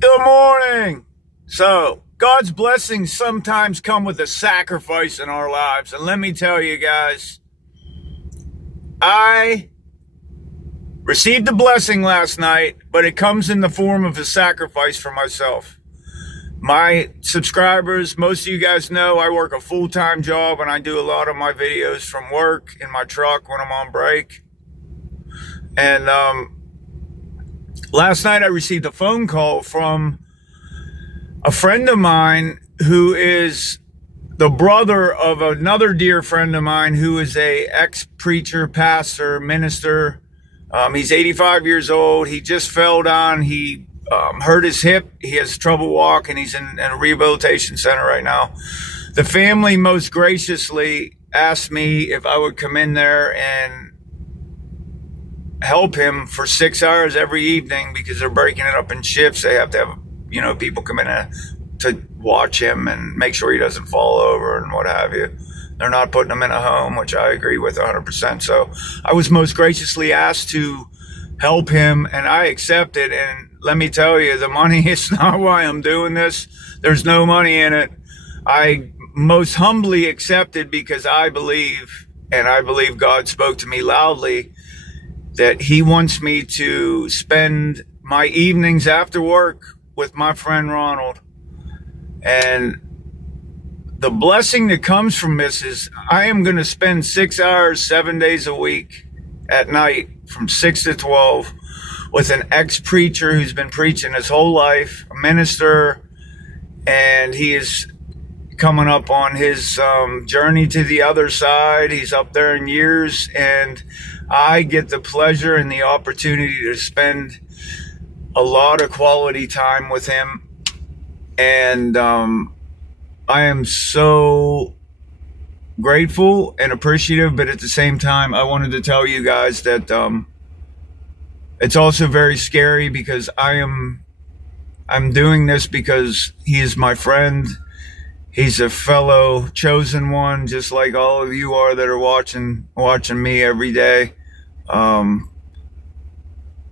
Good morning. So, God's blessings sometimes come with a sacrifice in our lives. And let me tell you guys, I received a blessing last night, but it comes in the form of a sacrifice for myself. My subscribers, most of you guys know I work a full-time job and I do a lot of my videos from work in my truck when I'm on break. And last night I received a phone call from a friend of mine who is the brother of another dear friend of mine who is a ex-preacher, pastor, minister. He's 85 years old. He just fell down. He hurt his hip. He has trouble walking. He's in a rehabilitation center right now. The family most graciously asked me if I would come in there and help him for 6 hours every evening because they're breaking it up in shifts. They have to have people come in to watch him and make sure he doesn't fall over and what have you. They're not putting him in a home, which I agree with 100%. So I was most graciously asked to help him, and I accepted. And let me tell you, the money is not why I'm doing this. There's no money in it. I most humbly accepted because I believe, and I believe God spoke to me loudly, that he wants me to spend my evenings after work with my friend Ronald. And the blessing that comes from this is I am going to spend 6 hours, 7 days a week at night from 6 to 12 with an ex-preacher who's been preaching his whole life, a minister, and he is coming up on his journey to the other side. He's up there in years, and I get the pleasure and the opportunity to spend a lot of quality time with him. And I am so grateful and appreciative, but at the same time, I wanted to tell you guys that it's also very scary because I'm doing this because he is my friend. He's a fellow chosen one, just like all of you are that are watching me every day. And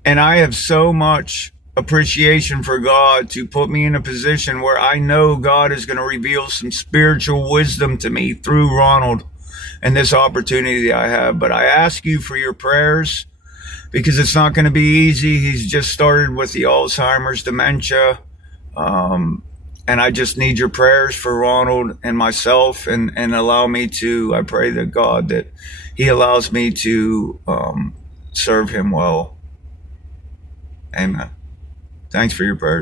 I have so much appreciation for God to put me in a position where I know God is going to reveal some spiritual wisdom to me through Ronald and this opportunity I have. But I ask you for your prayers because it's not going to be easy. He's just started with the Alzheimer's, dementia. And I just need your prayers for Ronald and myself, and allow me to, I pray to God that he allows me to serve him well. Amen. Thanks for your prayers.